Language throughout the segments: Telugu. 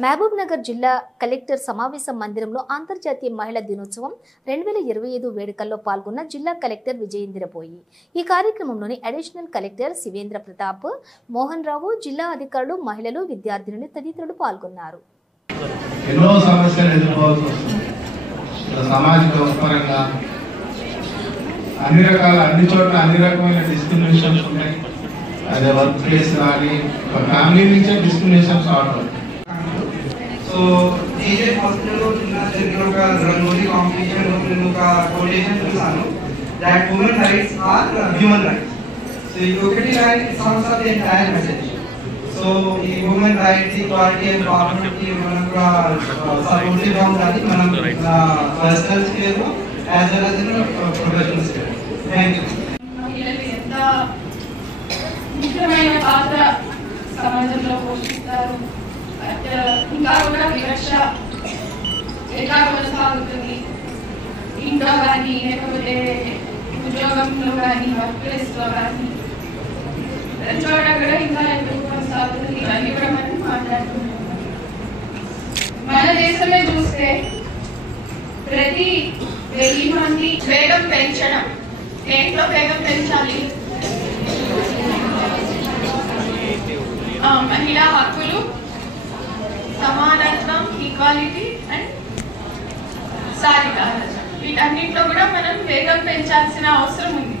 మహబూబ్ నగర్ జిల్లా కలెక్టర్ సమావేశ మందిరంలో అంతర్జాతీయ మహిళా దినోత్సవం 2025 వేడుకల్లో పాల్గొన్న జిల్లా కలెక్టర్ విజయేంద్రబోయి. ఈ కార్యక్రమంలోని అడిషనల్ కలెక్టర్ శివేంద్ర ప్రతాప్, మోహన్ రావు, జిల్లా అధికారులు, మహిళలు, విద్యార్థినులు తదితరులు పాల్గొన్నారు. ఎన్నో సమస్యలు ఎదుర్కోవాల్సి వస్తుంది. సామాజిక పరంగా అన్ని చోట్ల అన్ని రకమైన డిస్క్రిమినేషన్స్ ఉన్నాయి. అదే వర్క్ ప్లేస్ కానీ ఫ్యామిలీ నుంచే డిస్క్రిమినేషన్ స్టార్ట్ అవుతుంది. So, DJ hospital का रंगोली competition का quotation चुनानो that women rights are human rights. So, equality right sums up the entire message. So, the women rights, equality and opportunity मनका supportive हम जाती मनका personal sphere को as well as in professional sphere. Thank you. महिलाలు ఎంత ముఖ్యమైన పాత్ర సమాజంలో పోషిస్తారు. ఇంకా కూడా వివక్ష ఎట్లా కొనసాగుతుంది ఇంట్లో కానీ లేకపోతే ఉద్యోగంలో కానీ వర్క్ ప్లేస్లో కానీ చోట కూడా ఇంకా ఎందుకు కొనసాగుతుంది ఇవన్నీ కూడా మనం మాట్లాడుతున్నాం. మన దేశమే చూస్తే ప్రతి 1000 మంది వేగం పెంచడం, దేంట్లో వేగం పెంచాలి? మహిళా హక్కులు, సమానత్వం, ఈక్వాలిటీ అండ్ సాధికారత, వీటన్నింటిలో కూడా మనం వేగం పెంచాల్సిన అవసరం ఉంది.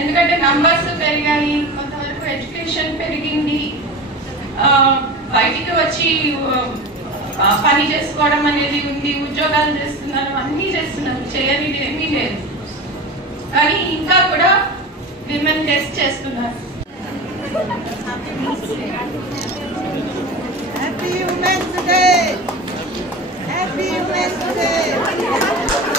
ఎందుకంటే నంబర్స్ పెరిగాయి, కొంతవరకు ఎడ్యుకేషన్ పెరిగింది, బయటికి వచ్చి పని చేసుకోవడం అనేది ఉంది, ఉద్యోగాలు చేస్తున్నారు, అన్నీ చేస్తున్నారు, చేయనిది ఏమీ లేదు. కానీ ఇంకా కూడా విమెన్ టెస్ట్ చేస్తున్నారు. Happy Women's Day! Happy Women's Day!